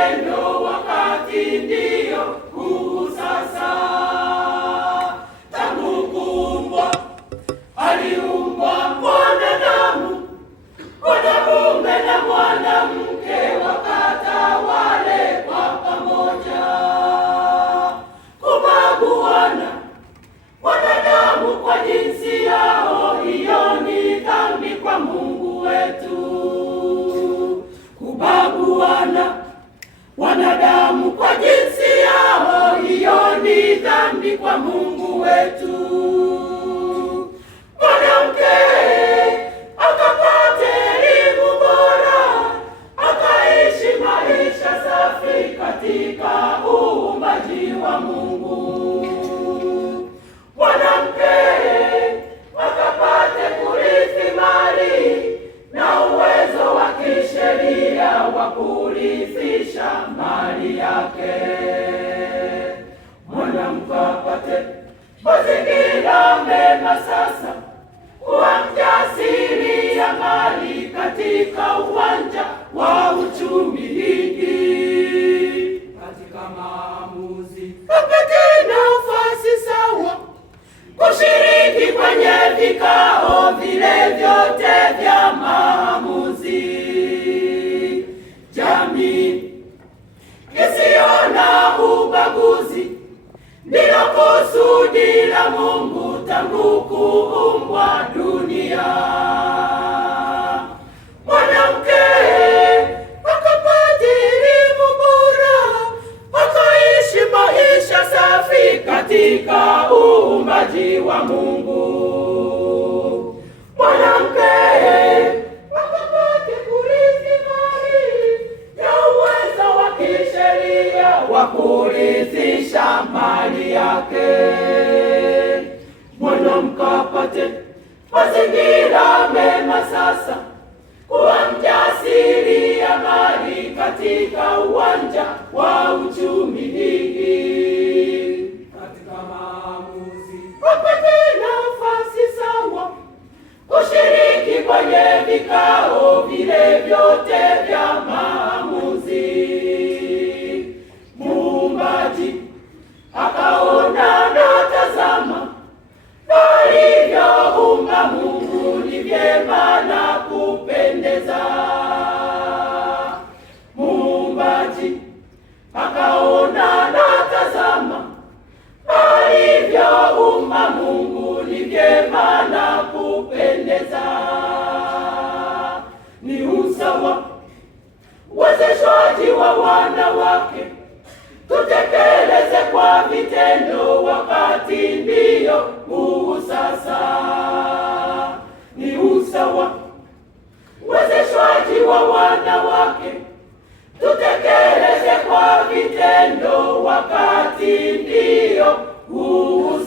vitendo, wakati ndio huu sasa. Tangu kuumbwa aliumbwa mwanadamu, mwanamume na mwanamke wakatawale kwa pamoja. Kubaguana wanadamu kwa jinsi yao, hiyo ni dhambi kwa Mungu wetu. Kubaguana wanadamu kwa jinsi yao, hiyo ni dhambi kwa Mungu wetu. Mwanamke akapate elimu bora, akaishi maisha safi katika uumbaji wa Mungu. Mwanamke akapate kurithi mali na uwezo wa kisheria wa kurithisha mali yake. Mwanamke apate mazingira mema sasa, kuwa mjasiriamali katika uwanja wa uchumi. Katika maamuzi apate nafasi sawa, kushiriki kwenye vikao vile vyote vya maamuzi. Jamii isiyo na ubaguzi ndilo kusudi la Mungu tangu kuumbwa dunia. Mwanamke akapata elimu bora, akaishi maisha safi katika uumbaji wa Mungu. Mwanamke akapata kurithi mali na uwezo wa kisheria wa kurithisha mali yake. Mwanamke apate mazingira mema sasa, kuwa mjasiriamali katika uwanja wa uchumi. Katika maamuzi apate nafasi sawa, kushiriki kwenye vikao vile vyote vya maamuzi. Muumbaji akaona na tazama, alivyoumba Mungu ni vyema na kupendeza. Muumbaji akaona na tazama, alivyoumba Mungu ni vyema na kupendeza. Ni usawa uwezeshwaji wa wanawake, tutekeleze kwa vitendo, wakati ndio huu sasa. Ni usawa uwezeshwaji wa wanawake, tutekeleze kwa vitendo, wakati ndio huu